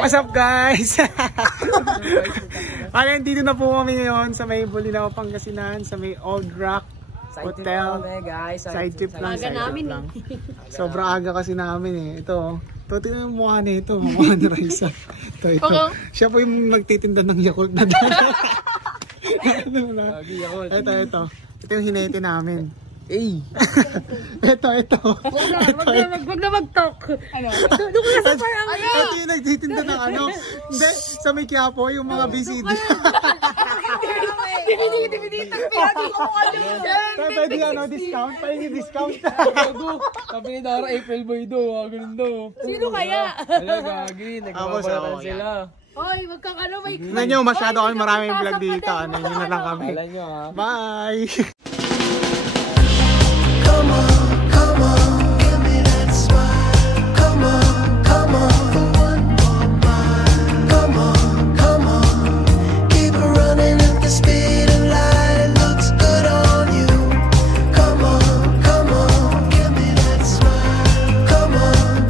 What's up guys? Ayan, dito na po kami ngayon sa may Bolinao, Pangasinan, sa may Old Rock Hotel. Side trip lang. Sobrang aga kasi namin eh. Ito, tingnan yung mukha niya ito. Mukha ni Raisa. Ito. Siya po yung nagtitinda ng Yakult na dito. Ito. Ito yung hinete namin. Ito. Wag na mag-talk. Ano? Doon ko sa parang ito yung nagtitinda ng ano. Hindi, sa may Quiapo, yung mga BCD. Pwede ano, discount? Pahingi discount. Sabi ni Dara, April Boy daw. Ganun daw. sino kaya? Wala, gagi. Nagbabalatan sila. Oy, wag kang ano, may... Tignan nyo, masyado kami maraming vlog dito. Ano, yun na lang kami. Alam nyo ha. Bye! Come on, give me that smile. Come on, for one more mile. Come on, keep it running at the speed of light. Looks good on you. Come on, give me that smile. Come on,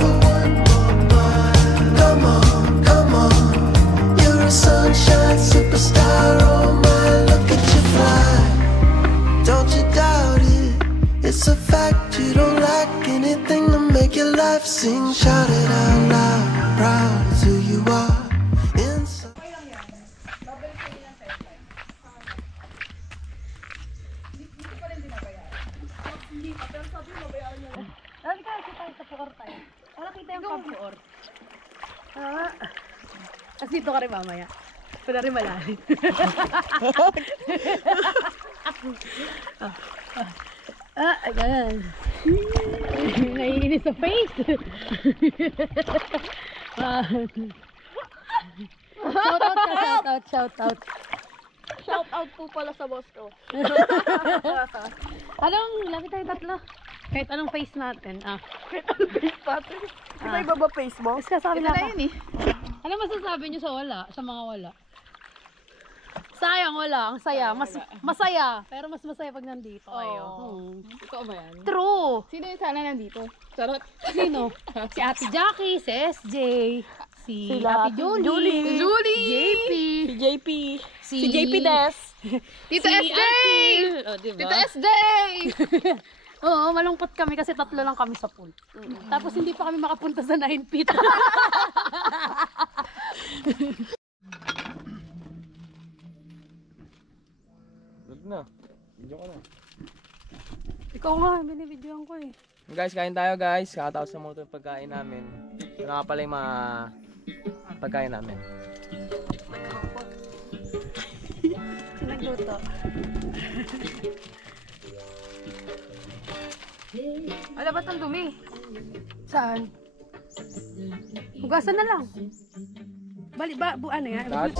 for one more mile. Come on, you're a sunshine superstar. Oh my, look at you fly. Don't you doubt it. It's a fact you don't lack anything to make your life sing. Shout it out loud, proud is who you are inside. As dito ka rin mamaya. Pwede rin malalim. Ganun. Naiinis sa face. Shout out. Shout out po pala sa boss ko. Anong, lagi tayo tatlo. Kahit anong face natin. Ito iba ba face mo? Mas kasabi Ito na na yun eh. Ano masasabi nyo sa wala? Sa mga wala? Sayang wala. Ang saya. Masaya. Pero mas masaya pag nandito kayo. Ikaw ba yan? True. Sino yung sana nandito? Charot. Sino? Si Ate Jackie, si SJ, si Ate Julie, JP, Si JP. si JP Des. Tito SJ! Tito SJ! Oo, malungkot kami kasi tatlo lang kami sa pool. Tapos hindi pa kami makapunta sa 9 feet. Wag na. Video ka na. Ikaw nga, binibidyoan ko eh. Guys, kain tayo guys. Kakatapos na muna yung pagkain namin. Ito nga pala yung mga pagkain namin. Nagluto. Wala ba't ang dumi? Saan? Hugasan na lang. Ano yan? Cut.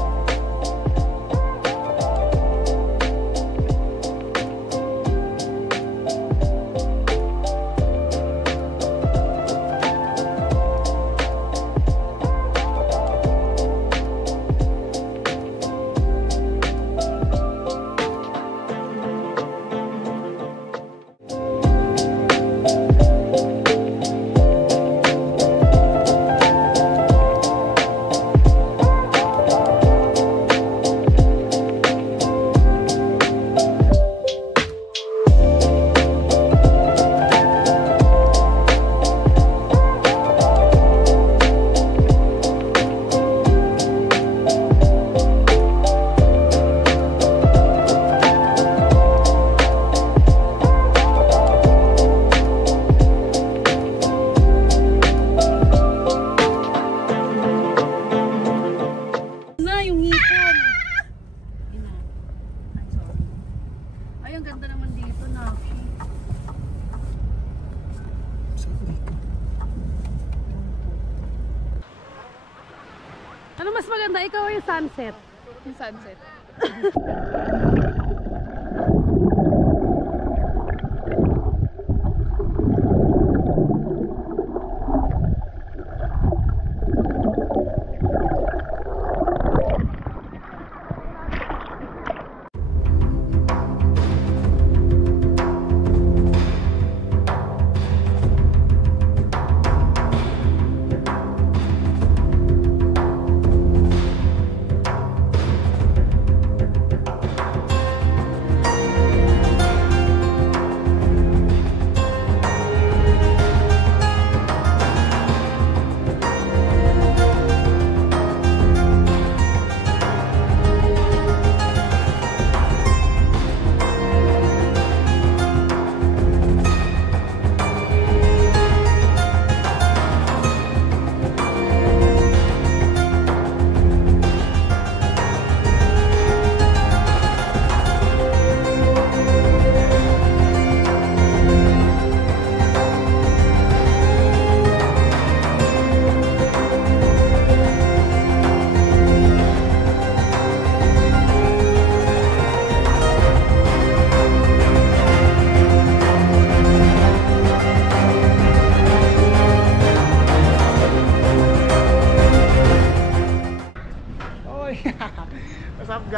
Ano mas maganda? Ikaw o yung sunset? Yung sunset.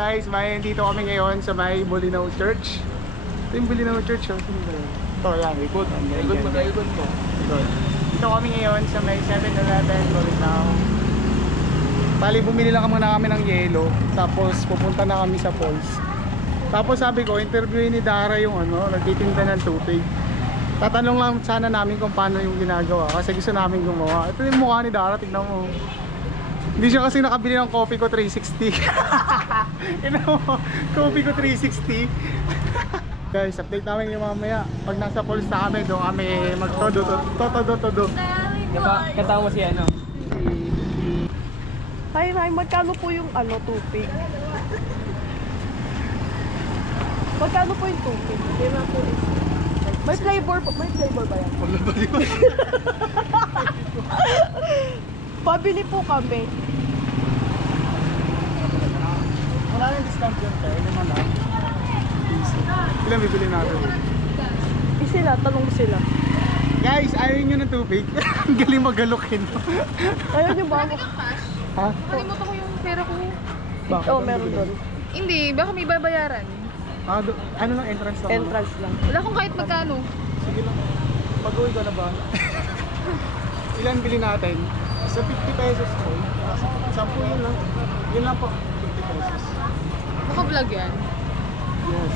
guys, dito kami ngayon sa may Bolinao Church. Ito yung Bolinao Church, oh. Ito, yan. Likod mo. Dito kami ngayon sa may 7-Eleven, Bolinao. Bali, bumili lang muna kami ng yelo. Tapos pupunta na kami sa falls. Tapos sabi ko, interviewin ni Dara yung nagtitinda ng tubig. Tatanong lang sana namin kung paano yung ginagawa. Kasi gusto namin gumawa. Ito yung mukha ni Dara, tignan mo. Hindi siya kasi nakabili ng Coffee ko 360. Coffee ko 360. Guys, update namin yung mamaya. Pag nasa falls na kami, doon kami magtodo. Katawa mo si ano? Hi, magkano po yung tubig? Magkano po yung tubig? May flavor po. May flavor ba yan? Pabili po kami. Wala nang discount yun tayo. Naman lang. Ilan bibili natin? Sila, tanong mo sila. Guys, ayaw nyo ng tubig? Ang galing magalukin. Ayaw nyo ba? Ha? Nakalimutan ko yung pera ko. Bakit? Oo, meron doon. Hindi, baka may babayaran. Ano lang, entrance lang? Entrance lang. Wala akong kahit magkano. Sige lang. Pag-uwi ko na ba? Ilan bili natin? Sa 50 pesos po. 10 yun lang. Yun lang po. 50 pesos. Naka-vlog yan. Yes.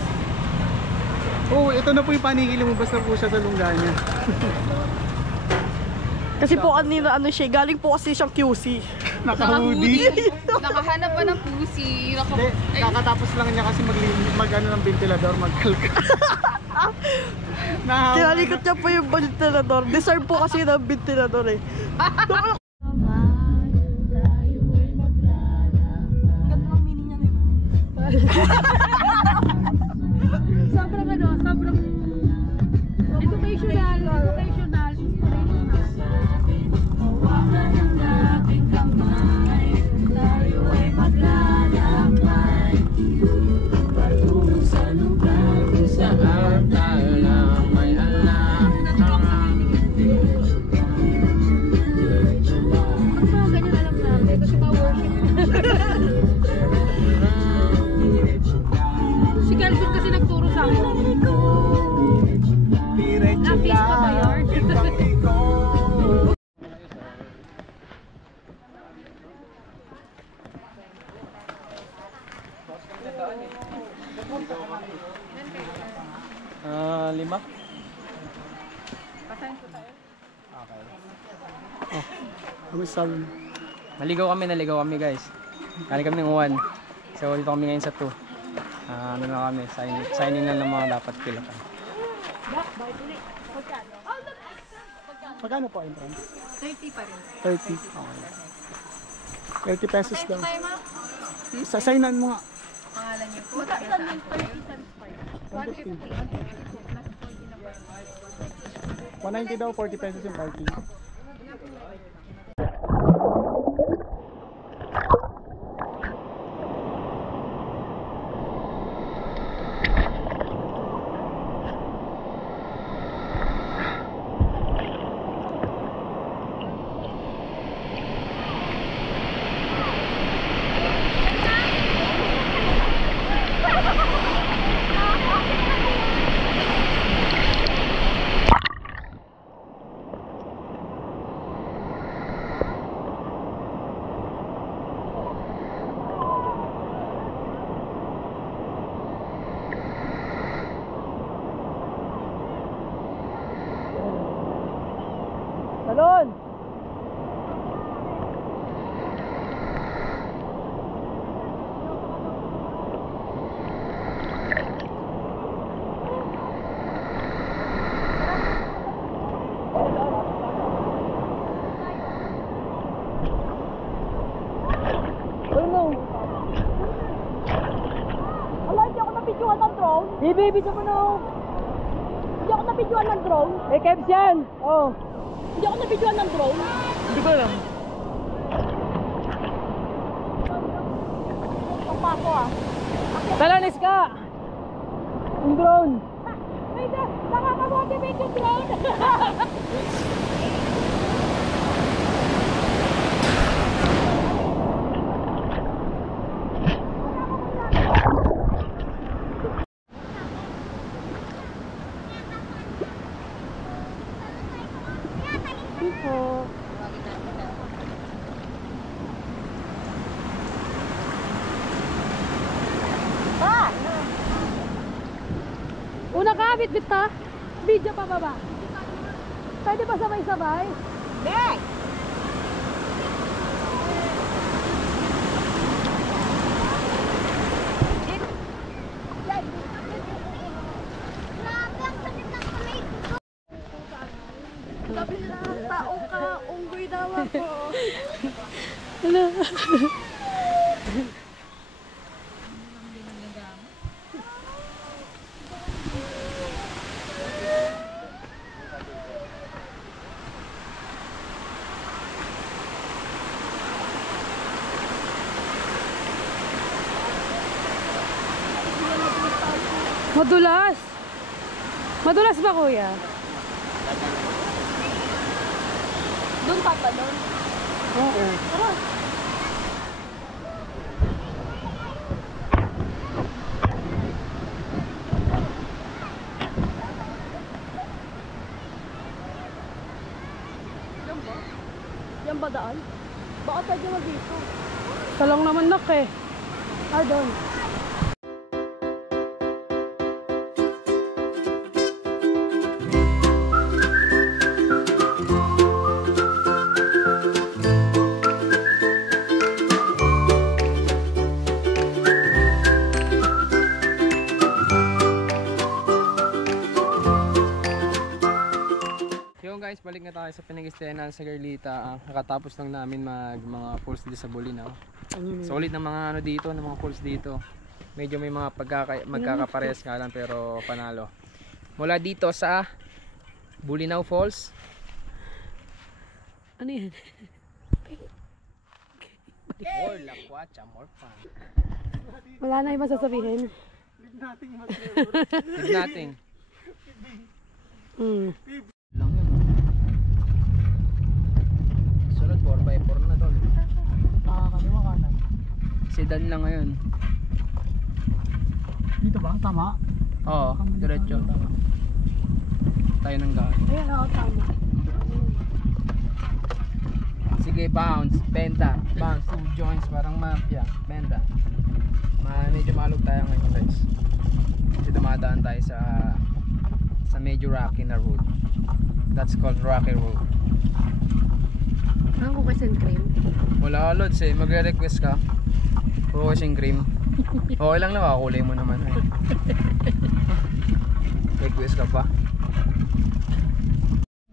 Oh, ito na po yung paniki. Lumabas na po siya sa lungga niya. Kasi po kanina siya, galing po kasi siyang QC. Naka-hoodie. Nakahanap pa ng pusi. Hindi, kakatapos lang niya kasi ng ventilador, magkalka. Kinalikot niya po yung ventilador. Deserve po kasi ng ventilador eh. Sobrang sobrang educational, inspirational. Si Calvin kasi nagturo sa akin. Na-fees pa ba yun? Lima? Naligaw kami guys. Kali kami ng 1. So dito kami ngayon sa 2. Ano na kami, signing na ng mga dapat kilakan. Magkano po entrance? 30 pa rin. 30. Okay. 30 pesos daw. Sa-signan mo nga. Pangalan niyo po. 190 daw, 40 pesos yung parking. Talon! Baby, sa mo na. Hindi ako napidyoan ng drone. Eh, Kebs yan. Oh. Hindi ako napidyoan ng drone. Hindi ko alam. Pagpako ah. Talanis ka. Yung drone. Wait, nakakamotivate yung drone. po. Una ka, bit-bit ka. Video pa baba. Pwede ba sabay-sabay? Hey! Tao ka, unggoy daw ako. Madulas. Madulas ba, kuya? Doon pa ba doon? Oo. Yan ba daan? Baka pwede mo dito. Salong naman nak eh. Ah, doon. Guys, balik na tayo sa pinag-stayanan sa Garlita. Nakatapos lang namin mga falls dito sa Bulinaw. Solid ng mga ano dito, ng mga falls dito. Medyo may mga magkakapares nga lang pero panalo. Mula dito sa Bulinaw Falls. Ano yan? More lakwacha, more fun. Wala na iba sasabihin. Leave nating mag-level. Leave nating. Lang yun. Sunod 4x4 na doon. Kaliwa kanan. Sedan lang ngayon. Dito ba? Tama? Oo, diretso. Tayo ng gaan. Ayan, oo, tama. Sige, bounce, benda, bounce, 2 joints, parang mafia, benda. Medyo malog tayo ngayon guys. Kasi dumadaan tayo sa medyo rocky na road. That's called rocky road. Ano cookies and cream? Wala ka lods eh, magre-request ka. Cookies and cream. Okay lang na, kakulay mo naman eh. Request ka pa.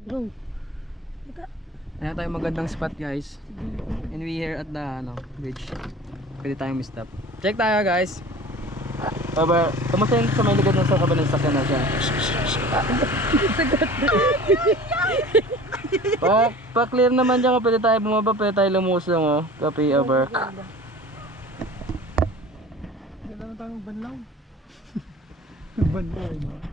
Go. Ayan tayo magandang spot guys. And we here at the bridge. Pwede tayong stop. Check tayo guys. Aba, kamusta yung sa may likod ng sa kabilang sakyan na siya? Pa-clear naman dyan, pwede tayo bumaba, pwede tayo lumusong oh. Copy over. Ganda na tayong banlaw. Banlaw eh.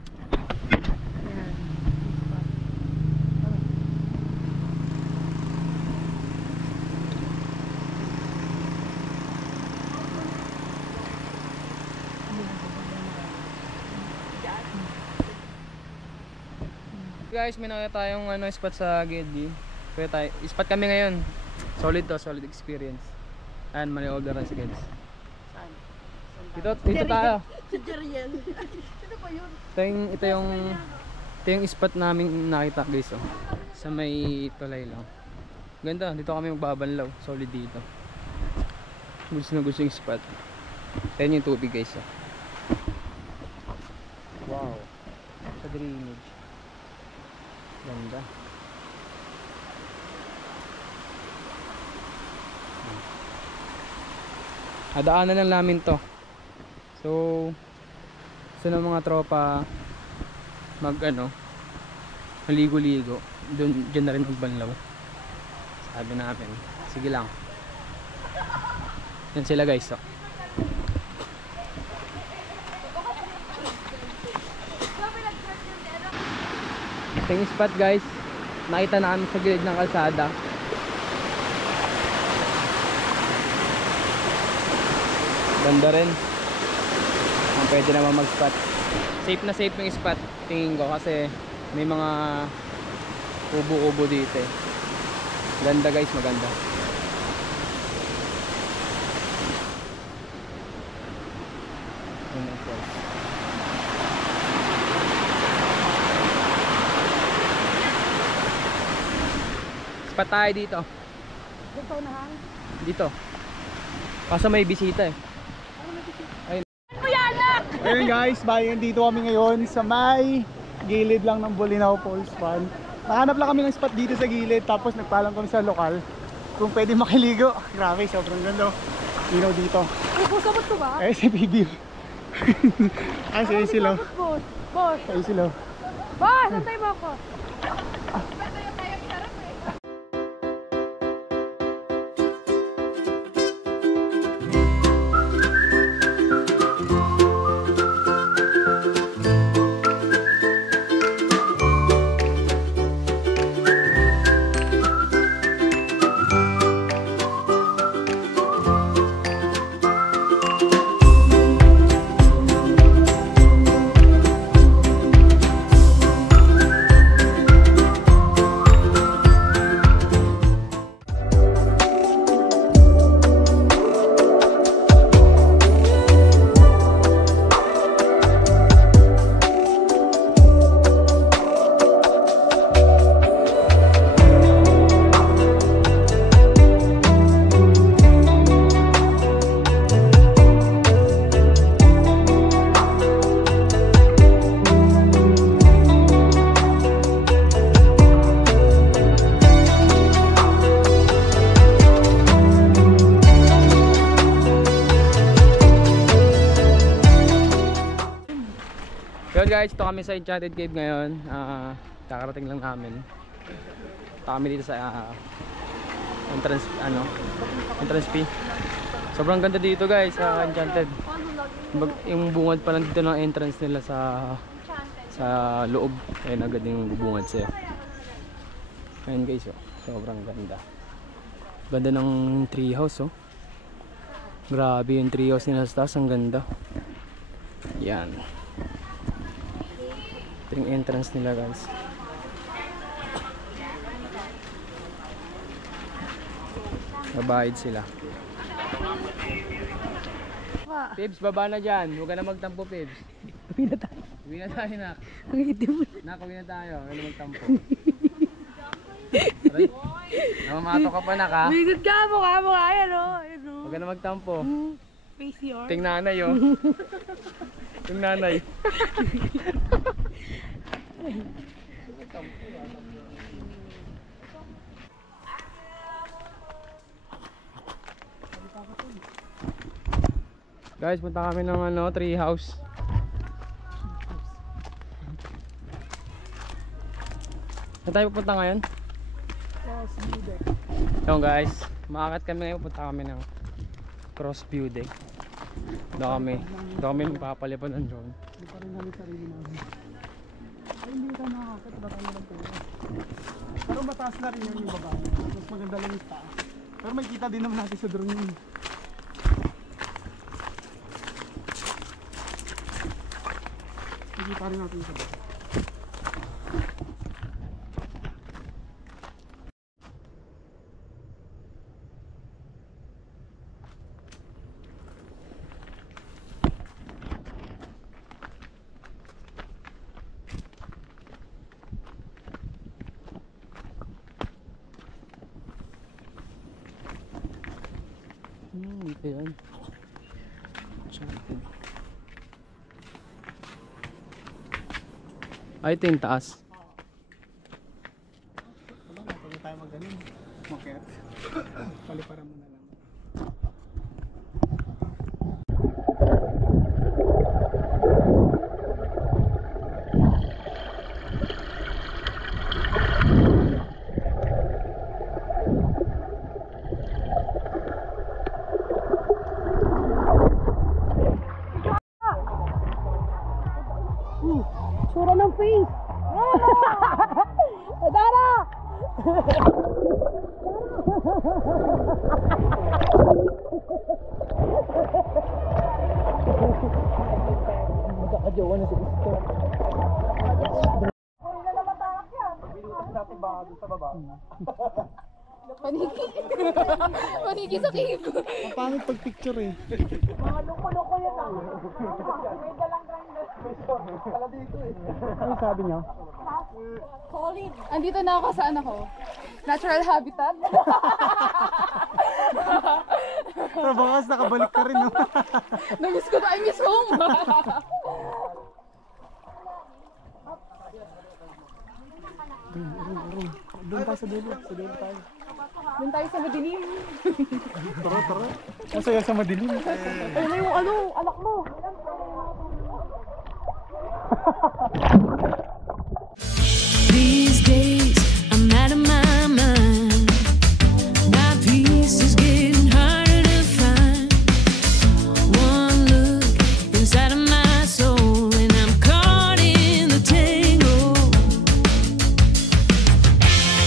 Guys, may nakita tayong spot sa Gedli. Pwede tayo, spot kami ngayon. Solid to, solid experience. And mali order na si Geds. Saan? Dito tayo. Si Jeriel. Sino pa yun? Ito yung spot namin nakita guys oh. Sa may tulay lang. Ganda, dito kami magbabanlaw. Solid dito. Gusto na gusto yung spot. Ayan yung tubig guys oh. Wow. Sa drainage. Ganda. Adaanan lang namin to. So gusto ng mga tropa maligo-ligo, dyan na rin magbanlaw. Sabi namin, sige lang. Yan sila guys oh. Ito yung spot guys, nakita namin sa gilid ng kalsada. Ganda rin. Pwede naman mag spot. Safe na safe yung spot tingin ko kasi may mga kubo-kubo dito eh. Ganda guys, maganda. Spot tayo dito. Dito. Kaso may bisita eh. Ayun guys, bayan dito kami ngayon sa may gilid lang ng Bolinao Falls Fun. Nahanap lang kami ng spot dito sa gilid, tapos nagpaalam kami sa lokal kung pwede makiligo. Grabe, sobrang ganda. Linaw dito. Sabot ko ba? Eh, si PB. Ay, si Silo. Boss. Boss. Ay, Silo. Boss, antay mo ako. Yun guys, ito kami sa Enchanted Cave ngayon. Kakarating lang namin. Ito kami dito sa entrance fee. Sobrang ganda dito guys sa Enchanted. Yung bungad pa lang dito ng entrance nila sa loob. Ayun agad yung bubungad sa'yo. Ayun guys, oh. Sobrang ganda. Ganda ng treehouse, oh. Grabe yung treehouse nila sa taas, ang ganda. Yan. Ito yung entrance nila guys. Babayad sila. Pibs, baba na dyan. Huwag ka na magtampo, Pibs. Uwi na tayo. Uwi na tayo, Nak. Ang itim mo. Nak, uwi na tayo. Huwag na magtampo. Aray. Namamato ka pa, Nak, ha? Bigot ka, mukha mo nga yan, oh. Huwag ka na magtampo. Face your. Ting nanay, oh. Ting nanay. Guys, punta kami ng tree house. Saan tayo pupunta ngayon? Crossview deck. Yung guys, makakit kami ngayon, punta kami ng Crossview deck. Doon kami magpapalipan ng drone. Hindi pa rin namin sarili namin. Ay, hindi ka nakakit, baka naman tayo. Pero mataas na rin yung baba. Mas maganda lang yung taas. Pero may kita din naman natin sa drone yun. Kita rin natin sa baba. Dito yan. Ay, ito yung taas. Wala na, pwede tayo mag-ganin. Makiat. Paliparan mo na lang. Sura ng face. Dara! Magkakajowa na si Gusto. Binutas natin baka doon sa baba. Paniki. Paniki sa cave. Ang pangit pag picture eh. Mga loko-loko yan lang. May dalang grinder. Pala dito eh. Ano sabi niyo? Solid. Andito na ako sa ano ko. Natural habitat. Sa bakas nakabalik ka rin no? Namiss ko na. I miss home. Doon tayo sa dulo. Sa dulo tayo. Doon tayo sa madilim. Tara, tara. Masaya sa madilim. Ayun na yung ano, anak mo. These days, I'm out of my mind. My peace is getting harder to find. One look inside of my soul, and I'm caught in the tangle.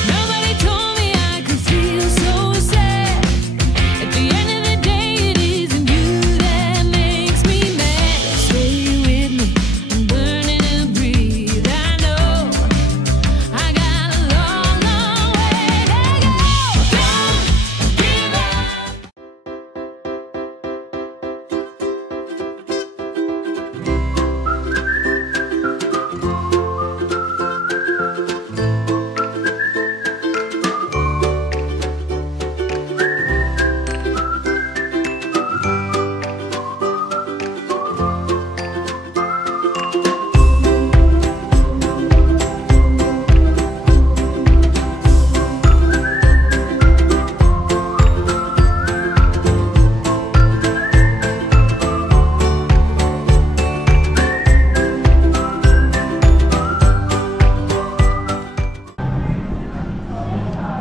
Nobody told me I could feel so sad. At the end of the day, it isn't you that makes me mad. Stay with me, I'm learning to breathe. I know I got a long, long way to go. Don't give up.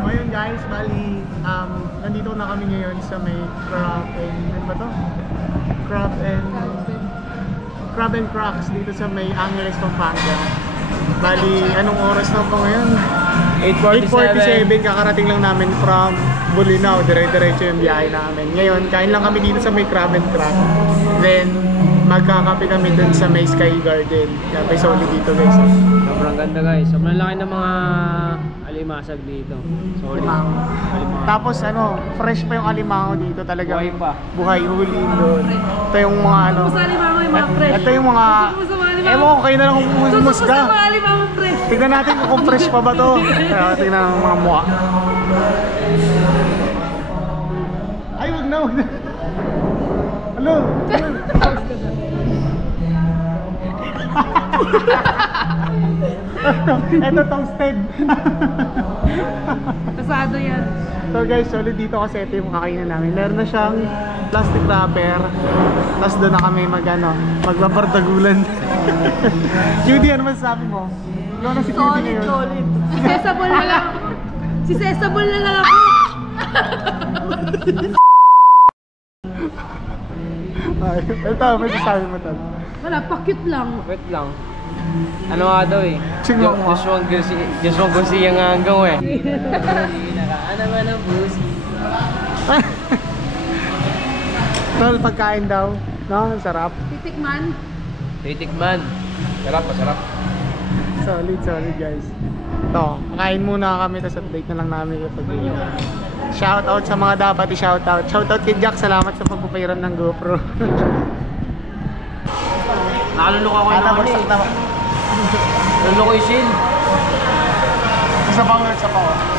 Ngayon guys, bali, nandito na kami ngayon sa may Crab and Cracks dito sa may Angeles, Pampanga. Bali, anong oras na po ngayon? 8:47, kakarating lang namin from Bolinao. Dire-diretso yung biyahe namin. Ngayon, kain lang kami dito sa may Crab and Crack. Then, magkakape kami dun sa may Sky Garden. Kaya may solid dito guys. Sobrang ganda guys. Sobrang laki ng mga alimasag dito. Solid. Alimango. Alimango. Tapos ano, fresh pa yung alimango dito talaga. Buhay pa. Buhay, huliin doon. Ito yung mga ano. Sa alimango yung mga fresh. Ito yung mga... Ewan ko, kayo na lang humusga. Sa alimango fresh. Tignan natin kung fresh pa ba to. Tignan ang mga mukha. Ay, wag na, wag na. Hello. Ito toasted. Pasado yan. So guys, solid dito kasi ito yung kakainin namin. Meron na siyang plastic wrapper. Tapos doon na kami magbabardagulan. Judy, ano masasabi mo? Ikaw na si Judy ngayon. Solid. Si Cesabol na lang. Si Cesabol na lang ako. Ay, ito, masasabi mo tal. Wala, pakit lang. Wait lang. Ano nga daw eh? Sige mo. Joshua Garcia nga hanggang eh. Ano ba ng busi? Tol, pagkain daw. No, sarap. Titikman. Titikman. Sarap, masarap. Solid, solid guys. Ito, kain muna kami tapos update na lang namin yung pag-iwan. Shoutout sa mga dapat i-shoutout. Shoutout kay Jack, salamat sa pagpapairan ng GoPro. Nakalulok ako yung naman eh. Tama. Nalulok ko yung shield. Sa power, sa power.